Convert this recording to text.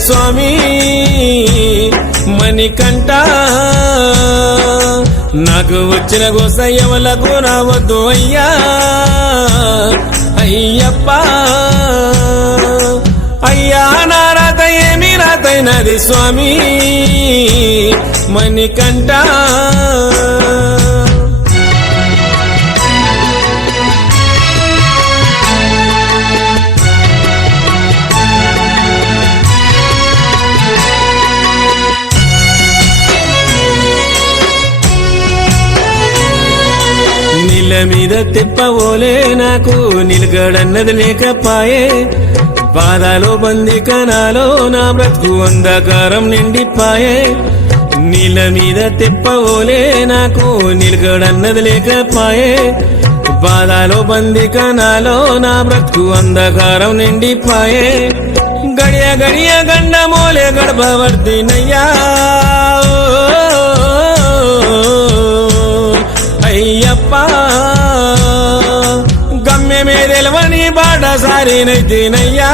స్వామి మణికంఠ నాకు వచ్చిన గోస ఎవలకు రావద్దు అయ్యా అయ్యప్ప అయ్యా నా రాత ఏమి రాతైనది స్వామి మణికంఠ మీద తిప్పవోలే నాకు నిలకడన్నది లేకపాయే బాధలో బందికనాలో నా బ్రతుకు అంధకారం నిండిపాయే నీళ్ళ మీద తిప్పవోలే నాకు నిలకడన్నది లేకపాయే బాధలో బందికనాలో నా బ్రతుకు అంధకారం నిండిపాయే గడియ గడియ గండమోలే గడపవర్తినయ్యా అయ్యప్ప గమ్యమే తెలవని బాట సారినైతేనయ్యా